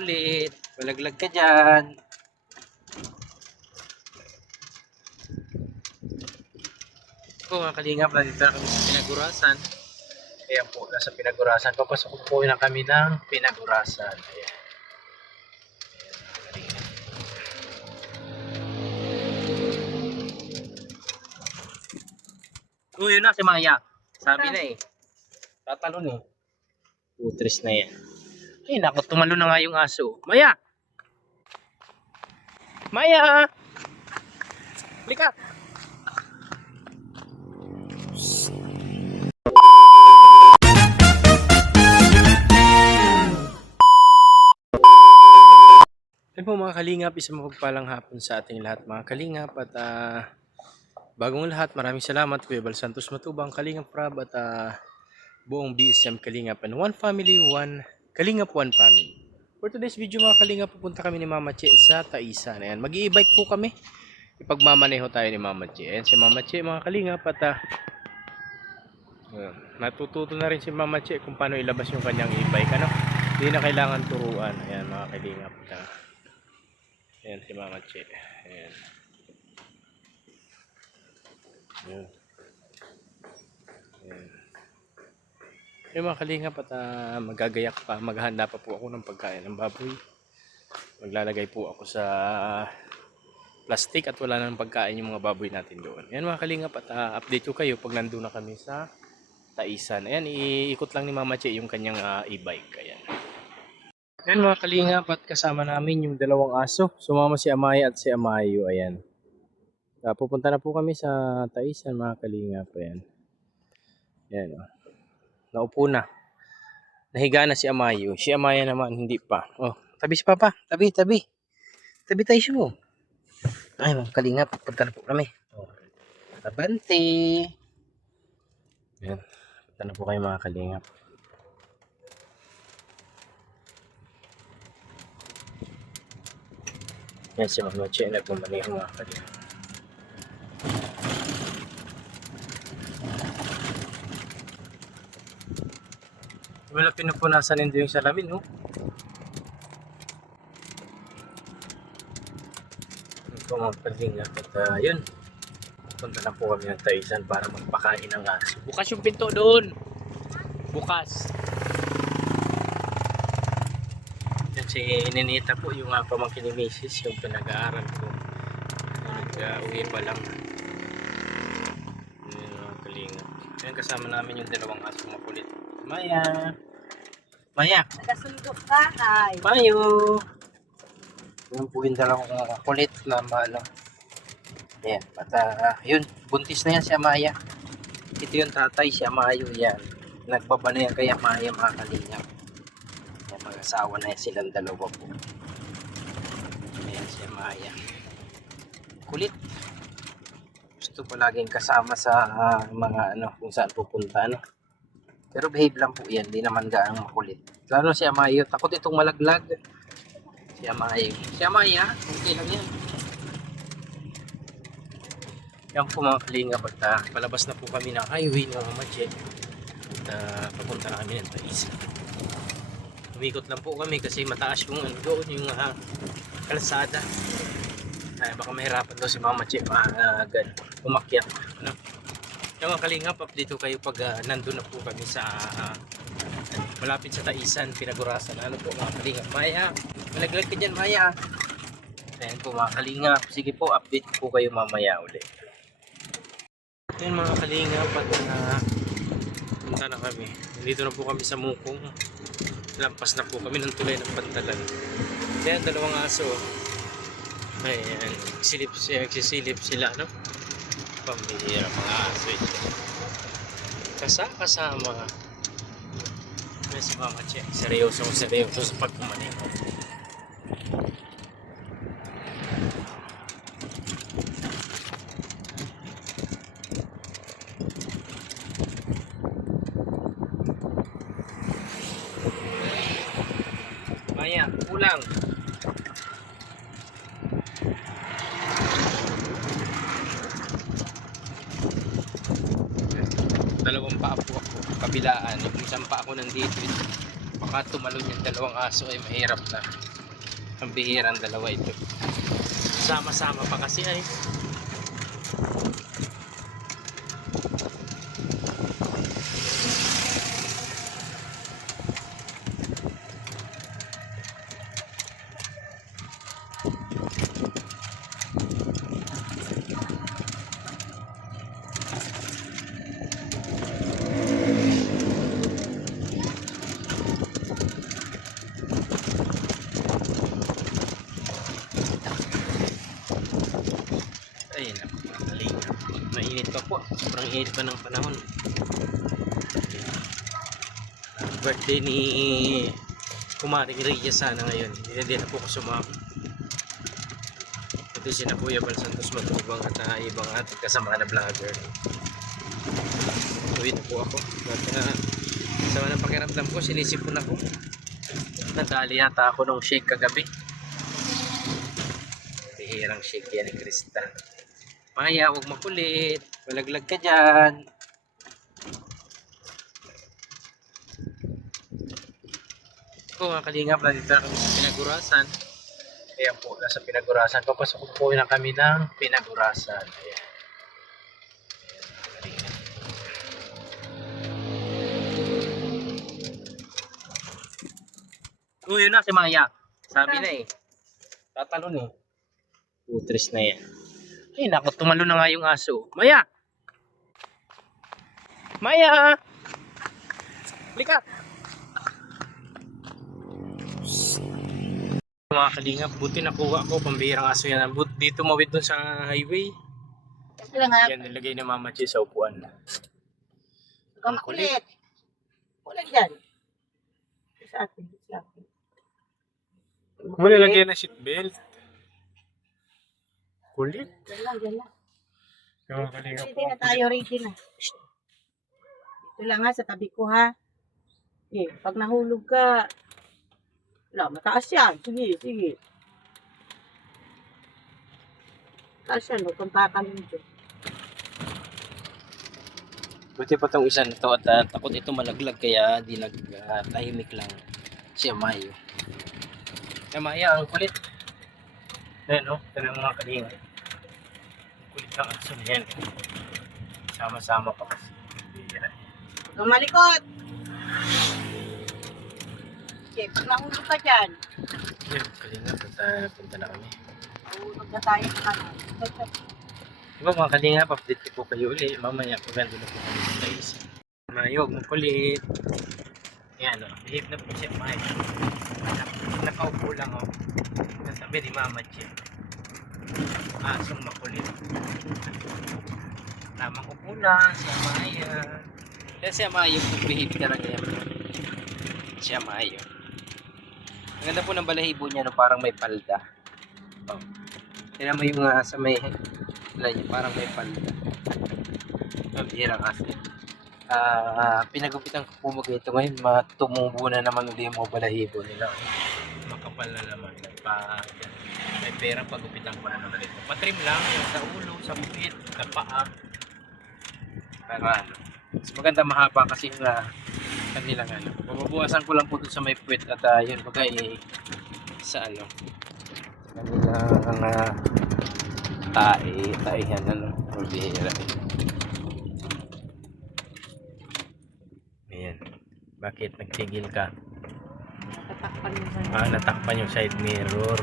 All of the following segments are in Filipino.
Ulit, malaglag ka dyan. Po mga kalingap, nandito na kami sa Pinagurasan. Ayan po, nasa Pinagurasan. Papasok po na kami ng Pinagurasan. Ayan. Yun na si Maya. Sabi na eh. Tatalon eh. Putres na yan. Ay, naku, tumalo na nga yung aso. Maya! Maya! Lika! Yan po mga kalingap, isang mapagpalang hapon sa ating lahat mga kalingap. At bagong lahat, maraming salamat Kuya Bal Santos Matubang, Kalingap Prab at buong BSM Kalingap and One Family, One Kalingap, One Family. For today's video mga kalingap, pupunta kami ni Mama Che sa Taisan. Ayan, mag-i-bike po kami. Ipagmamaneho tayo ni Mama Che. Ayan si Mama Che mga kalingap at natututo na rin si Mama Che kung paano ilabas yung kanyang e-bike. Hindi na kailangan turuan. Ayan mga kalingap. Ayan si Mama Che. Ayan. Ayan. Ayan. Yung mga kalingap at magagayak pa, maghahanda pa po ako ng pagkain ng baboy. Maglalagay po ako sa plastic at wala nang pagkain yung mga baboy natin doon. Ayan mga kalingap at update ko kayo pag nandun na kami sa Taisan. Ayan, iikot lang ni Mama Che yung kanyang e-bike. Ayan. Ayan mga kalingap at kasama namin yung dalawang aso. Sumama si Amaya at si Amayo. Ayan. Pupunta na po kami sa Taisan mga kalingap. Ayan. Ayan o. Naupo na. Nahiga na si Amayo. Si Amaya naman hindi pa. Oh, tabi si Papa. Tabi, tabi. Tabi tayo siya mo. Ay mga kalingap, punta na po kami. Oh. Abante. Ayan. Punta na po kayo mga kalingap. Yan si Mama Che nagmamaneho mga kalingap. Wala pinupunasan hindi yung salamin, oh. Ito mga kalingap at yun. Punta na po kami ng Taisan para magpakain ng aso. Bukas yung pinto doon. Bukas. Yan si Ninita po, yung pamangkin ni Mrs. yung pinag-aaral ko. Nag-uwi pa lang. Yan mga kalingap. Yan kasama namin yung dalawang aso makulit. Maya. Maya. Nagasundo ka, ay. Mayo. Yan po yung dalawang kulit na maano. Ayan. At yun, buntis na yan si Amaya. Ito yung tatay, si Amayo. Yan. Nagbaba na yan kay Amaya mga kalingap. Yan, mag-asawa na yan silang dalawa po. Ayan si Amaya. Kulit. Gusto palaging kasama sa mga kung saan pupunta Pero behave lang po yan, hindi naman gaano makulit. Lalo si Amayo, takot itong malaglag. Si Amayo. Si Amaya, okay lang yan. Yan po mga kalingap at palabas na po kami ng highway ng Mama Che. At papunta na kami ng Taisan. Umikot lang po kami kasi mataas yung doon yung kalsada. Baka mahirapan daw si Mama Che umakyat. Yung mga kalingap, update ko kayo pag nandun na po kami sa malapit sa Taisan, Pinagurasan. Ano po mga kalingap? Maya, malaglag ka dyan Maya. Ayan po mga kalingap. Sige po, update po kayo mamaya ulit. Ayan mga kalingap, at punta na kami. Dito na po kami sa Mukong. Lampas na po kami ng tulay ng Pantalan. Ayan, dalawang aso. Ayan, nagsisilip sila, pambihira mga aso ito. Kasama may si Mama Che. Seryoso sa pagkumaneho. Maya, pulang. Dalawang paa po ako kabilaan, yung isang paa ko nandito, baka tumalon yung dalawang aso ay mahirap na. Ang bihirang dalawa ito. Sama-sama pa kasi ay. Ayun na, madaling. Mainit pa po. Sobrang init pa ng panahon. Birthday ni Kumaring Reyes sana ngayon. Hindi na po ako sumama. Ito si na Kuya Bal Santos Matubang at ibang ating kasama na vlogger. Uwi na po ako. At sama ng pakiramdam ko, sinisipon ako. Nadali yata ako nung shake kagabi. Bihirang shake yan ni Krista. Maya, huwag makulit. Malaglag ka dyan. Kung mga kalingap, nandito na kami sa Pinagurasan. Ayan po, nasa Pinagurasan. Papasok po na kami ng Pinagurasan. Ayan. Ayan, mga kalingap. Yun na si Maya. Sabi na eh. Tatalon eh. Putres na yan. Ay, naku, tumalo na nga yung aso. Maya! Maya! Lika! Mga kalingap, buti nakuha ko. Pambihirang aso yan. Dito mawid dun sa highway. Yan, nilagay ni Mama Chi sa upuan. Huwag makulit. Kulit dyan. Sa atin. Sa atin. Wala lagyan ng seatbelt. Kulit. Dyan lang, dyan lang. Mga kalingap Ready na tayo, ready na. Ito lang ha, sa tabi ko ha. Pag nahulog ka, wala, mataas yan. Sige, sige. Mataas yan, huwag kang tatalon dyan. Buti pa itong isa na to at takot ito malaglag kaya di nagtahimik lang si Amayo. Amaya, ang kulit. Ayan o, ito na mga kalingap. Kulit ng aso yan. Sama-sama pa kasi. Huwag kang malikot. Okay, pag nahulog ka dyan, Ayan, kalingap at punta na kami. nahulog na tayo sa kanan. Diba mga kalingap, update ko po kayo ulit. Mamaya pag nandun na po kami sa guys. Amayo, ang kulit. Ayan o, behave na po siya Amayo. Nakaupo lang o. Sabi ni Mama Chi. Asong makulit. Tamang upo lang si Amayo. Kaya si Amayo kung behave talaga yan. Si Amayo. Ang ganda po ng balahibo niya no, parang may palda. Oh. Tignan mo yung sa may niya, parang may palda. Ang hirang kasi. Pinagupitan ko po ito ngayon. Matumubo na naman ulit yung mga balahibo nila. Makapal na naman. May perang pagupitan ko na naman ito. Patrim lang yung sa ulo, sa bukit, sa paa. Para ano. Mas maganda mahaba kasi yung kanilang ano. Babawasan ko lang po doon sa may puwet at yun bagay sa ano. Sa kanilang taihan ano. Bihira. Ayan. Bakit nagtigil ka? Tatakpan mo sa Natakpan yung side mirror.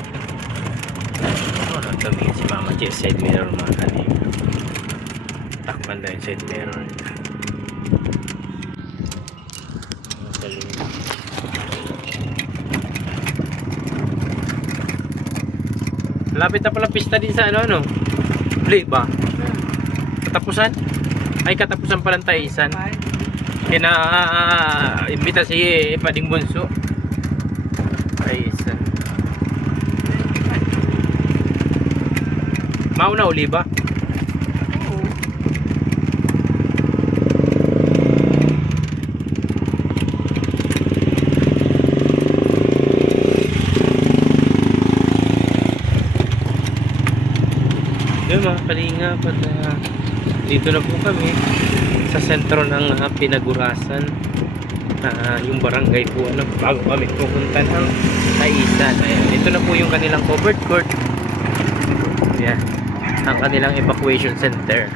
Nagtawin si Mama Chi side mirror mga kanina. Takpan daw yung side mirror. Malapit na pala pista din sa ano. Play ba? Katapusan? Ay katapusan palang taisan. Imbita si Pading Bunso. Taisan. Mauna uli ba? Yun mga kalingap at dito na po kami sa sentro ng Pinagurasan. yung barangay po bago kami pupunta ng Taisan. Ayan, ito na po yung kanilang covered court. Ayan, ang kanilang evacuation center.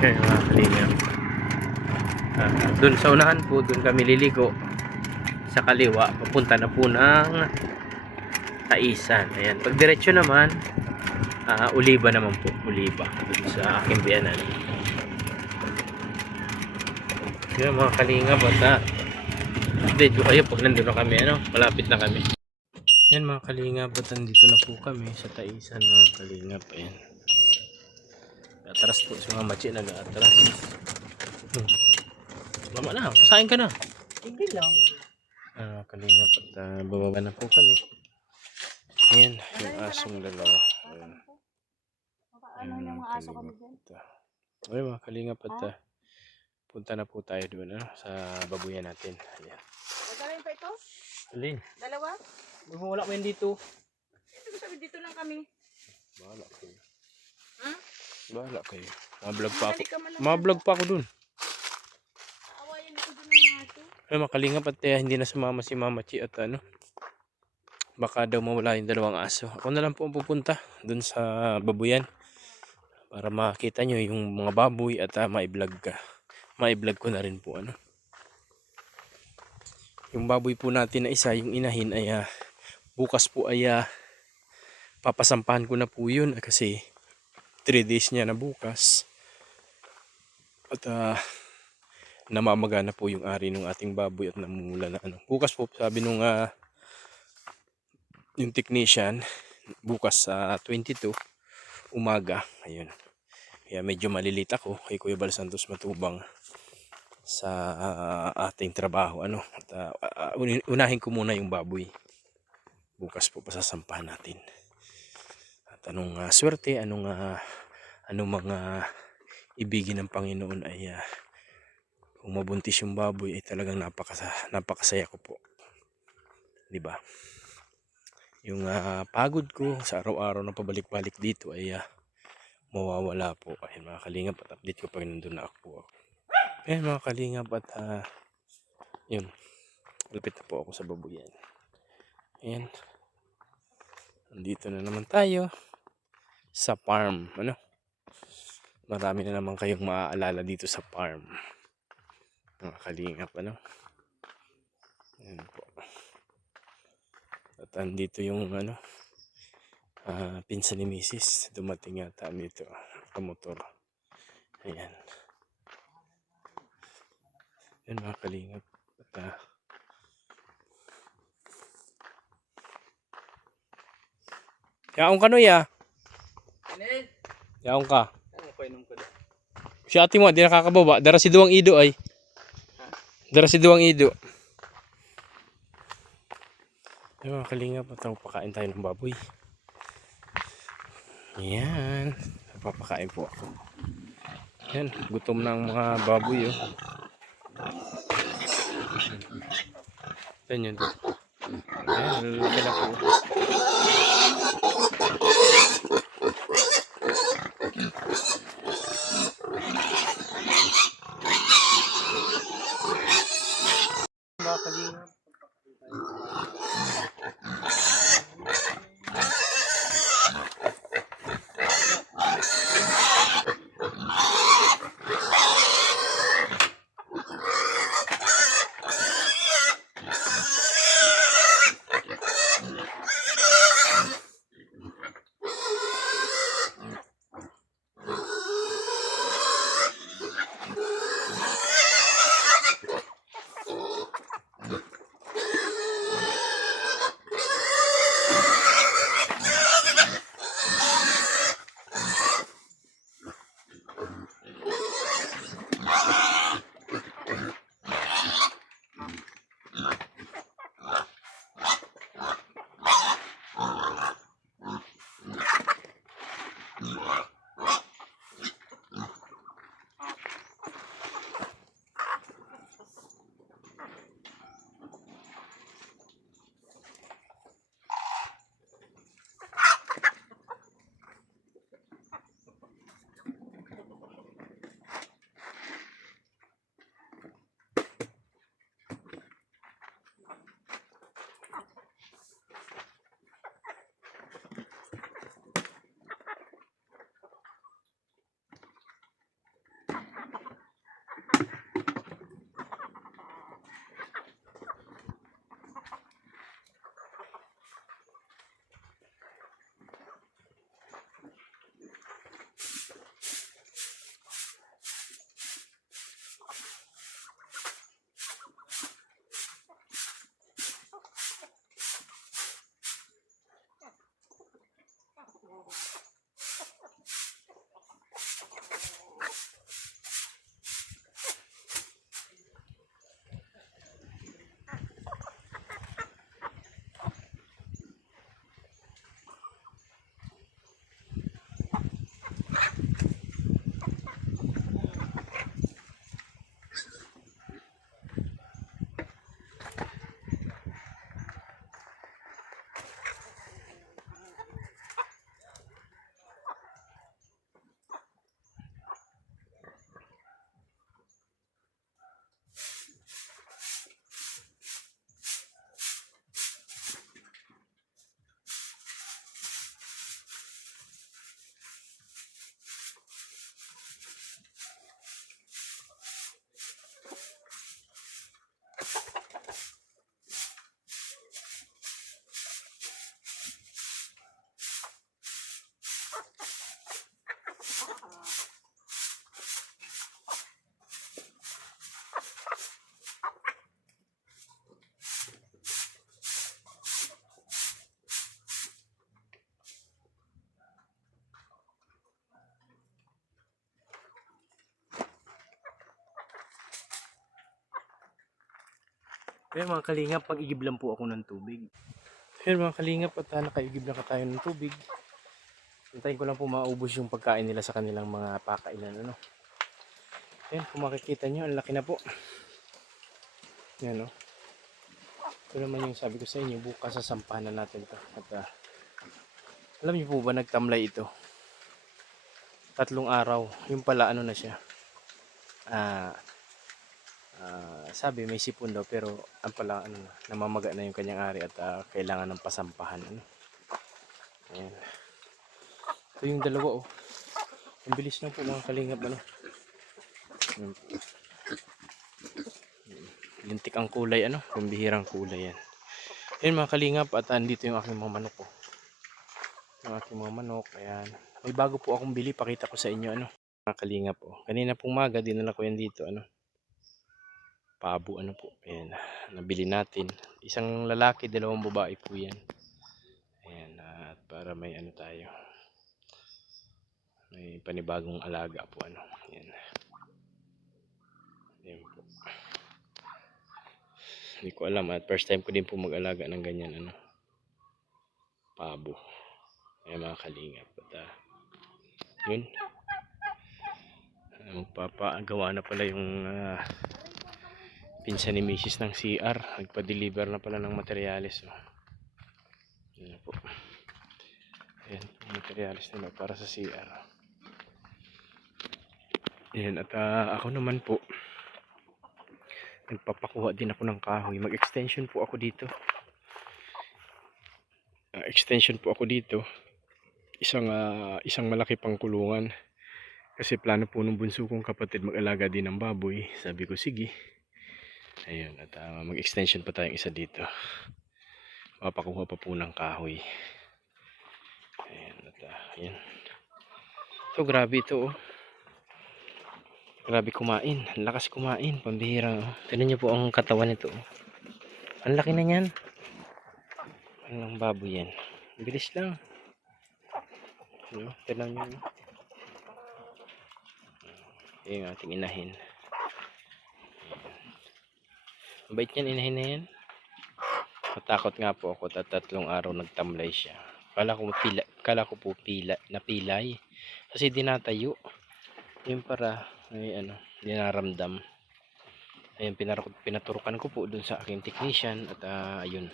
Ayan mga kalingap. Dun sa unahan po, dun kami liligo. Sa kaliwa, papunta na po ng Taisan. Ayan, pag diretso naman, Uliba naman po. Uliba, dun sa aking biyanan. Ayan mga kalingap, at video kayo pag nandun na kami, malapit na kami. Ayan mga kalingap, at nandito na po kami sa Taisan mga kalingap. Ayan, atras po si mga matchi, nag-atras. Lama na, kasain ka na. Hindi lang. Kalingap, at bababa na po kami. Ayan, yung asong dalawa. Ayan. Ano yung mga aso kami dyan? Ayan mga kalingap, at punta na po tayo doon sa babuyan natin. Ayan. Magkalain pa ito? Alin? Dalawa? Wala ko yan dito. Ito sabi dito lang kami. Bahala kayo. Ha? Bahala kayo. Mablog pa ako. Dali ka man lang. Mablog pa ako dun. Awayan ako dun ng mga aso. Ay makalingap, at hindi na sumama si Mama Chi, at baka daw mawala yung dalawang aso. Ako na lang po ang pupunta dun sa babuyan para makita nyo yung mga baboy, at ma-vlog ko na rin po yung baboy po natin na isa, yung inahin, ay bukas po ay papasampahan ko na po yun, kasi 3 days niya na bukas, at namamaga na po yung ari ng ating baboy, at namumula na bukas po sabi nung yung technician, bukas sa 22 umaga. Ayun, kaya medyo malilit ako kay Kuya Bal Santos Matubang sa ating trabaho, at unahin ko muna yung baboy. Bukas po pasasampahan natin, at anong swerte, anong mga ibigin ng Panginoon ay kung mabuntis yung baboy ay talagang napakasaya ko po, di ba? Yung pagod ko sa araw-araw na pabalik-balik dito ay mawawala po. Ayun mga kalingap, at update ko pag nandun na ako. Ayun mga kalingap, at yun, malapit na po ako sa babuyan. Ayan, nandito na naman tayo sa farm. Marami na naman kayong maaalala dito sa farm, mga kalingap. Ayan po. At andito yung pinsan ni Mrs. Dumating yata dito kamotor. Ayan. Yan mga kalingap. At yaong ka no ya? Yaong ka? Si ate mo di nakakababa. Dara si Duwang Ido ay. Dara si Duwang Ido. Yan mga kalingap, at pakain tayo ng baboy. Yan, papakain po ako. Yan, gutom na ang mga baboy. Yan yun dito. Yan, lalaki na po. Mga kalingap. Kaya mga kalingap, pag-igib lang po ako ng tubig. Kaya mga kalingap, at nakaigib na tayo ng tubig. Hintayin ko lang po maubos yung pagkain nila sa kanilang mga pakainan. Ano. Ayan, kung makikita nyo, ang laki na po. Yan, no? Ito naman yung sabi ko sa inyo, bukas sasampahan na natin to. At alam niyo po ba, nagtamlay ito? 3 araw. Yung pala, ano na siya? Sabi may sipon daw, pero ang pala, ano, namamaga na yung kanyang ari at kailangan ng pasampahan. Ano? Ayan. Ito yung dalawa, oh. Ang bilis lang po mga kalingap, ano. Lintik ang kulay, ano. Kumbihirang kulay yan. Ayan mga kalingap, at andito yung aking mga manok, oh. Yung aking mga manok, ayan. May bago po akong bili, pakita ko sa inyo, ano. Mga kalingap, oh. Kanina pong maga, dinala ko yan dito, ano. Pabo, ano po. Ayan, nabili natin. Isang lalaki, 2 babae po yan. Ayan, at para may ano tayo. May panibagong alaga po, ano. Ayan. Ayan po. Hindi ko alam, at first time ko din po mag-alaga ng ganyan, ano. Pabo. Ayan mga kalingap. At yun. Magpapagawa na pala yung pinsan ni Mrs. ng CR. Nagpa-deliver na pala ng materyales. Oh. Ayan po. Ayan, materyales nila para sa CR. Ayan, at ako naman po, nagpapakuha din ako ng kahoy. Mag-extension po ako dito. Extension po ako dito. Isang malaki pang kulungan. Kasi plano po ng bunso kong kapatid mag-alaga din ng baboy. Sabi ko, sige. Ayun, at mag-extension pa tayong isa dito. Papakuha pa po ng kahoy. Ayan, at ayan. Ito, grabe ito, oh. Grabe kumain. Ang lakas kumain. Pambihira, oh. Tignan niyo po ang katawan nito, oh. Ang laki na yan. Anong baboy yan? Bilis lang. Ano? Tignan niyo. Ayan yung ating inahin. Mabait yan, inahin na yan. Matakot nga po ako at 3 araw nagtamlay siya. Kala ko po napilay. Kasi dinatayo. Yung para may dinaramdam. Ayun, pinaturukan ko po dun sa aking technician at ayun.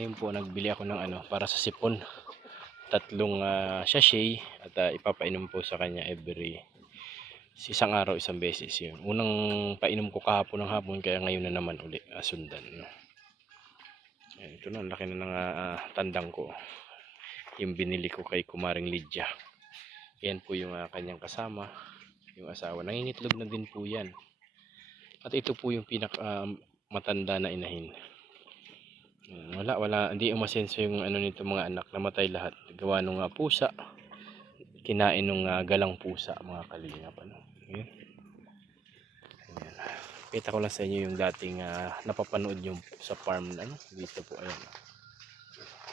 Ayun po, nagbili ako ng para sa sipon. 3 sachet at ipapainom po sa kanya every isang araw, isang beses yun. Unang painom ko kahapon ng hapon, kaya ngayon na naman uli sundan. Ayan, ito na, laki na ng tandang ko. Yung binili ko kay Kumaring Lydia. Yan po yung kanyang kasama, yung asawa. Nangingitlog na din po yan. At ito po yung matanda na inahin. Wala, hindi umasenso yung nito mga anak, namatay lahat. Gawa nung pusa, kinain nung galang pusa, mga kalingap. Ayan. Ayan. Kita ko lang sa inyo yung dating napapanood yung sa farm dito po. Ayan.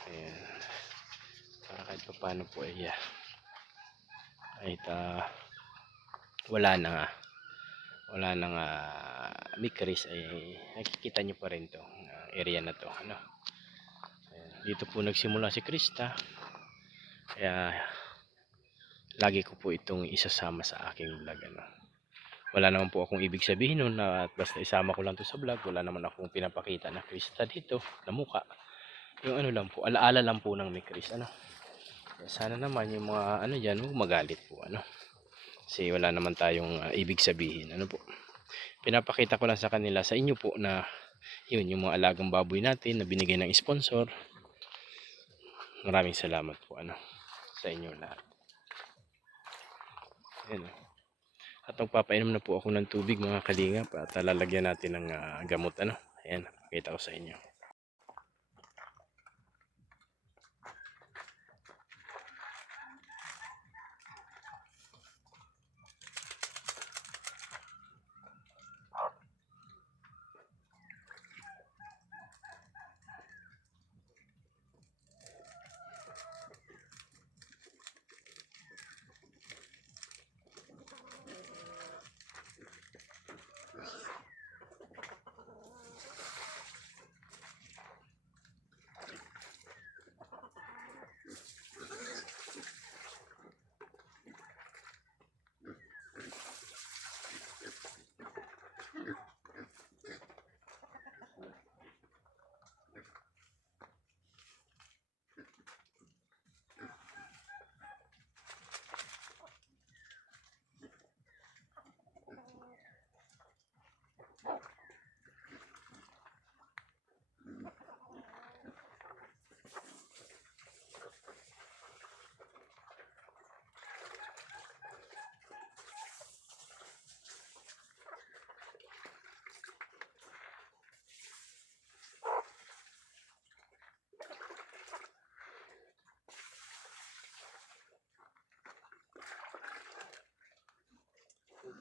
Ayan. Para kahit pa paano po ay wala nang micris ay nakikita nyo pa rin to area na to. Ayan. Dito po nagsimula si Krista, kaya lagi ko po itong isasama sa aking vlog. Wala naman po akong ibig sabihin nun na basta isama ko lang to sa vlog. Wala naman akong pinapakita na Krista dito na muka. Yung lang po, alaala lang po ng may Chris. Sana naman yung mga dyan, magalit po. Kasi wala naman tayong ibig sabihin. Po. Pinapakita ko lang sa kanila, sa inyo po na yun, yung mga alagang baboy natin na binigay ng sponsor. Maraming salamat po sa inyo lahat. Ayan, at magpapainom na po ako ng tubig, mga kalingap, at lalagyan natin ng gamot. Ayan, pakita ko sa inyo.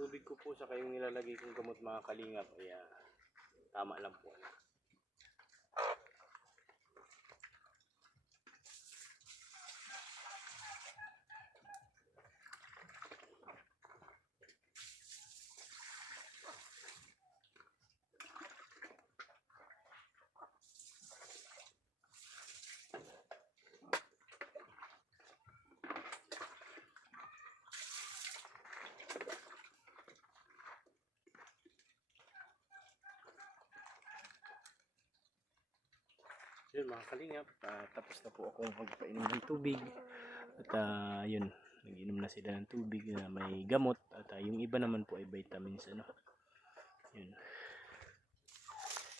tubig ko po sa kayong nilalagay kong gamot mga kalingap ay tama lang po. Yun mga kalingap, tapos na po akong magpainom ng tubig at yun, nag-inom na sila ng tubig na may gamot at yung iba naman po ay vitamins ano.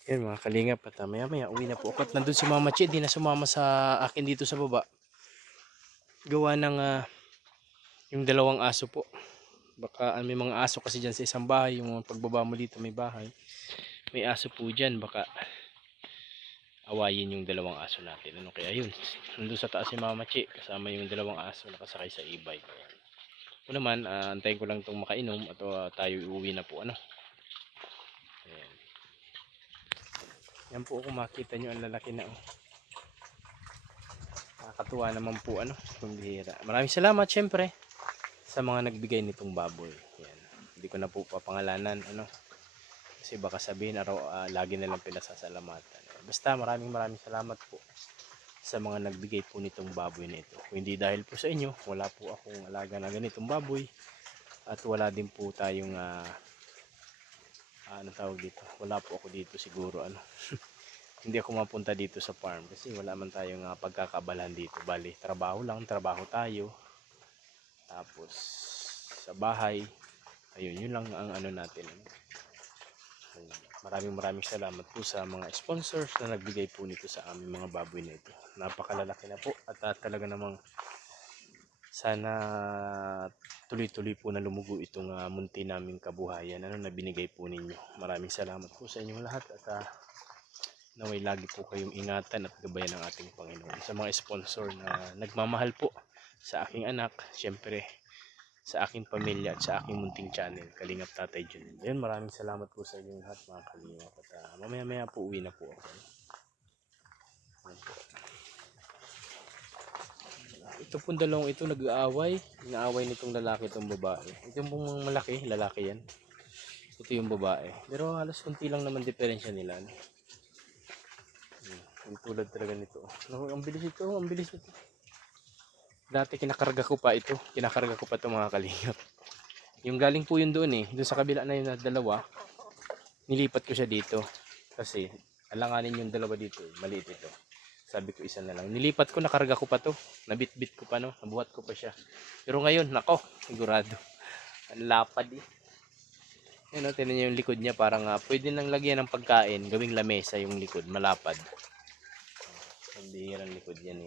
Yun mga kalingap at maya maya uwi na po ako at nandun si Mama Che, di na sumama sa akin dito sa baba gawa ng yung dalawang aso po. Baka may mga aso kasi dyan sa isang bahay, yung pagbaba mo dito may bahay, may aso po dyan, baka awayin yung dalawang aso natin ano. Kaya yun, nandun sa taas si Mama Che kasama yung dalawang aso nakasakay sa e-bike. O naman, antayin ko lang itong makainom at tayo uuwi na po ano. Ayan. Yan po kung makita nyo ang lalaki na nakakatuwa naman po ano, kung bihira. Maraming salamat syempre sa mga nagbigay nitong baboy. Yan. Hindi ko na po papangalanan ano, kasi baka sabihin lagi na lang pinasasalamatan. Basta maraming salamat po sa mga nagbigay po nitong baboy na ito. Kung hindi dahil po sa inyo, wala po akong alaga na ganitong baboy at wala din po tayong ano tawag dito, wala po ako dito siguro ano. Hindi ako mapunta dito sa farm kasi wala man tayong pagkakabalan dito. Bali, trabaho tayo. Tapos sa bahay, ayun, yun lang ang ano natin. Maraming salamat po sa mga sponsors na nagbigay po nito sa aming mga baboy na ito. Napakalalaki na po at talaga namang sana tuloy-tuloy po na lumugo itong munti naming kabuhayan ano, na binigay po ninyo. Maraming salamat po sa inyong lahat at naway lagi po kayong ingatan at gabayan ng ating Panginoon. Sa mga sponsor na nagmamahal po sa aking anak, syempre sa aking pamilya at sa aking munting channel, Kalingap Tatay Jun. Ayun, maraming salamat po sa inyong lahat mga kalingap at mamaya po uwi na po ako. Ito pong dalawang ito nag-aaway, inaaway nitong lalaki itong babae. Ito pong malaki, lalaki yan. Ito yung babae. Pero halos kunti lang naman diferensya nila. Yung tulad talaga nito. Ang bilis ito, ang bilis ito. Dati kinakarga ko pa ito mga kalingap. Yung galing po yun doon doon sa kabila na yun na dalawa, nilipat ko siya dito. Kasi alanganin yung dalawa dito, maliit ito. Sabi ko isa na lang. Nilipat ko, nakarga ko pa to. Nabitbit ko pa no, nabuhat ko pa siya. Pero ngayon, nako, sigurado. Ang lapad Yan tinan niyo yung likod niya, parang pwede nang lagyan ng pagkain, gawing lamesa yung likod, malapad. Ang bihirang likod yan.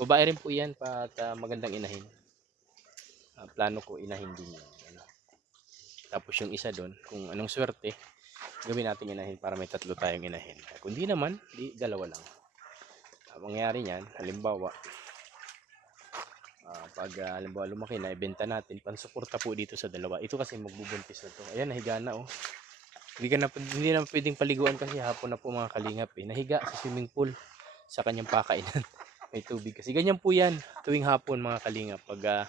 Babae rin po yan at magandang inahin. Plano ko inahin din yan. Ano. Tapos yung isa doon, kung anong swerte, gawin natin inahin para may 3 tayong inahin. Kung di naman, dalawa lang. Mangyayari niyan, halimbawa, pag halimbawa lumaki na, ibenta natin, pansuporta po dito sa dalawa. Ito kasi magbubuntis na to. Ayan, nahiga na Hindi na pwedeng paliguan kasi hapon na po mga kalingap Nahiga sa swimming pool sa kanyang pakainan. May tubig kasi. Ganyan po yan tuwing hapon mga kalingap. Pag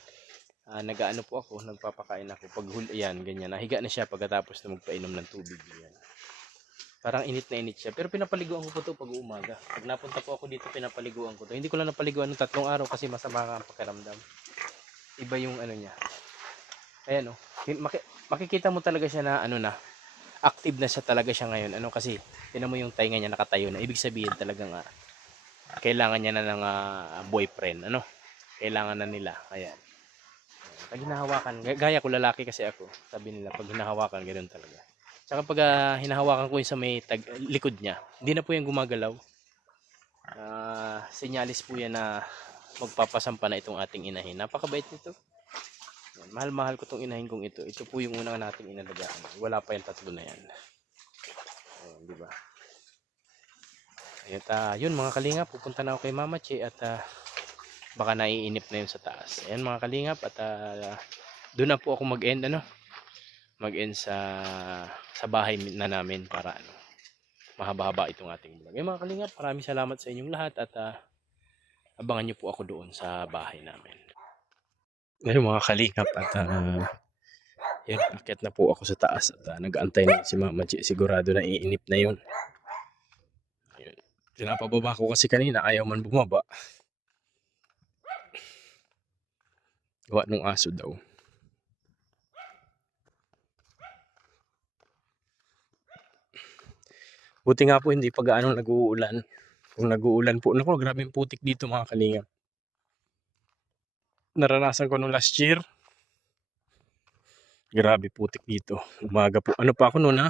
nag-aano po ako, nagpapakain ako. Pag yan, ganyan. Nahiga na siya pagkatapos na magpainom ng tubig. Yan. Parang init na init siya. Pero pinapaliguan ko po ito pag umaga. Pag napunta po ako dito, pinapaliguan ko to. Hindi ko lang napaliguan ng 3 araw kasi masama ang pakiramdam. Iba yung ano niya. Ayan makikita mo talaga siya na active na siya talaga siya ngayon. Kasi tinan mo yung tainga niya nakatayo na. Ibig sabihin talagang kailangan niya na ng boyfriend. Kailangan na nila. Ayan. Pag hinahawakan, gaya ko lalaki kasi ako. Sabi nila pag hinahawakan, ganoon talaga. Tsaka pag hinahawakan ko yung sa may likod niya, hindi na po yung gumagalaw. Senyalis po yan na magpapasampa na itong ating inahin. Napakabait nito. Mahal-mahal ko itong inahin kong ito. Ito po yung unang nating inalagaan. Wala pa yung 3 na yan. Ayan, diba? At yun mga kalingap, pupunta na ako kay Mama Che at baka naiinip na yun sa taas. Ayan mga kalingap at doon na po ako mag-end mag-end sa bahay na namin para ano, mahaba-haba itong ating vlog. Mga kalingap, maraming salamat sa inyong lahat at abangan niyo po ako doon sa bahay namin. Ngayon mga kalingap at yun, akit na po ako sa taas at nag-aantay na si Mama G. Sigurado na iinip na yun. Ayun. Pinapababa ko kasi kanina, ayaw man bumaba. Gawa nung aso daw. Buti nga po hindi pa gaano nag-uulan. Kung nag-uulan po, naku, grabe yung putik dito mga kalingap. Naranasan ko nung last year. Grabe putik dito. Umaga po. Ano pa ako noon ha?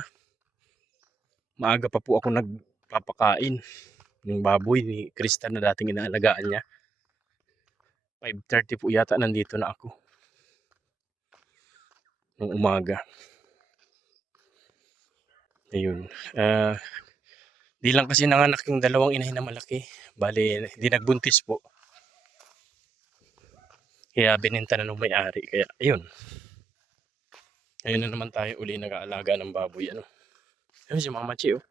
Maaga pa po ako nagpapakain. Yung baboy ni Krista na dating inaalagaan niya. 5:30 po yata nandito na ako. Nung umaga. Ayun. Di lang kasi nanganak yung dalawang inahin na malaki. Bali, di nagbuntis po. Kaya binenta na nung may-ari. Kaya, ayun. Ayun na naman tayo uli nag-aalaga ng baboy. Ano? Ayun si Mama Chi, oh.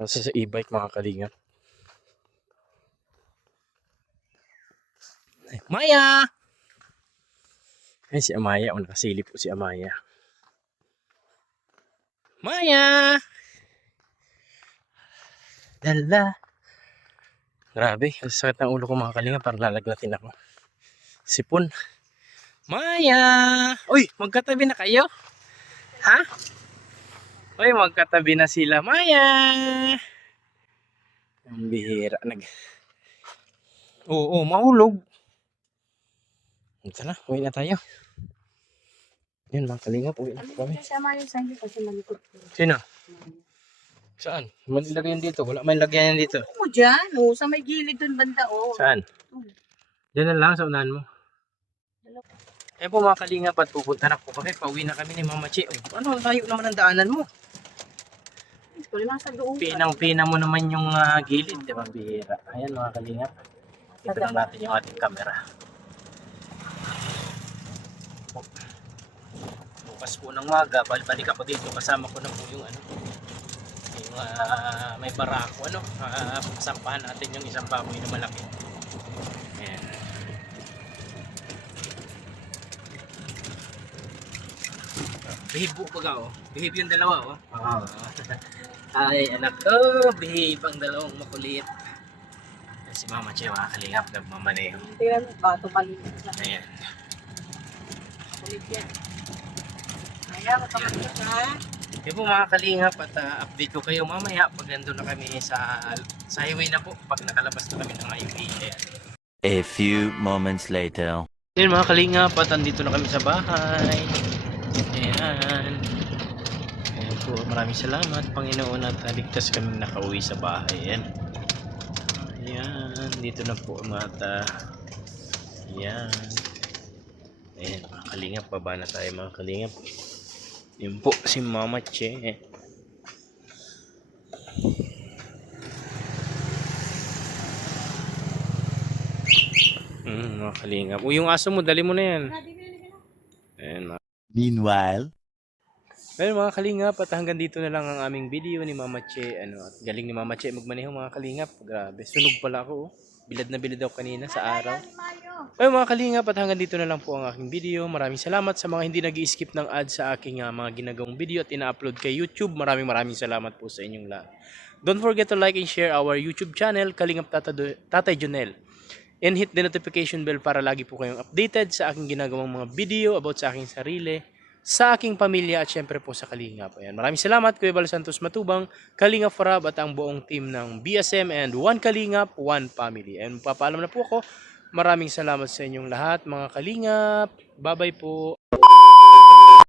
Nasa sa e-bike mga kalingap. Ay, Maya! Ayun si Amaya. Oh, nakasilip po si Amaya. Maya! Dala. Grabe, ang sakit ng ulo ko mga kalingap, parang lalagnatin ako. Sipon. Maya! Uy, magkatabi na kayo? Ha? Uy, magkatabi na sila. Maya! Ang bihira. Oo, mahulog. Ito na, uwi na tayo. Yan mga kalingap, uwi na po kami. Kasama yun sa inyo kasi malikot ko. Sino? Saan? Malilagay yan dito. Wala may lagyan yan dito. Oo, dyan. Oo, sa may gilid dun banda. Oo. Saan? Diyan na lang sa unahan mo. Eh po mga kalingap at pupunta na po kami. Pauwi na kami ni Mama Chi. Oh, ano, tayo naman ang daanan mo. Ito lang sa doon. Pinang-pina mo naman yung gilid. Diba? Bihira. Ayan mga kalingap. Ito lang natin yung ating camera. Bukas po ng maga. Balik ako dito. Kasama ko na po yung ano. Yung may barako. Ano. Sampahan natin yung isang baboy na malaki. Ayan. Behave po pag ako. Behave yung dalawa, oh. Ay, anak ko. Behave ang dalawang makulit. Yan si Mama Che, mga kalingap, nagmamaneho. Tingnan mo, bato palinis na. Ayan. Kulit yan. Kaya, matamakit ha. Yan po mga kalingap at update ko kayo mamaya pag nandun na kami sa highway na po. Pag nakalabas na kami ng highway. Ayan. A few moments later. Yan mga kalingap at andito na kami sa bahay. Ayan. Ayan po, maraming salamat Panginoon at ligtas kami nakauwi sa bahay. Ayan. Ayan, dito na po ang mata. Ayan. Ayan mga kalingap, baba na tayo mga kalingap. Yun po si Mama Che. Mga kalingap. Yung aso mo, dali mo na yan. Ayan Meanwhile, Well, mga kalingap, at hanggang dito na lang ang aming video ni Mama Che. At galing ni Mama Che magmaneho mga kalingap. Grabe, sunog pala ako. Oh. Bilad na bilad ako kanina sa araw. Well, mga kalingap, at hanggang dito na lang po ang aking video. Maraming salamat sa mga hindi nag-i-skip ng ads sa aking mga ginagawang video at ina-upload kay YouTube. Maraming salamat po sa inyong lahat. Don't forget to like and share our YouTube channel, Kalingap Tatay Jonel. And hit the notification bell para lagi po kayong updated sa aking ginagawang mga video about sa aking sarili, sa aking pamilya at syempre po sa Kalingap. Ayan. Maraming salamat Kuya Bal Santos Matubang, Kalingap Farab at ang buong team ng BSM and One Kalingap, One Family. And papaalam na po ako. Maraming salamat sa inyong lahat mga Kalingap. Bye-bye po.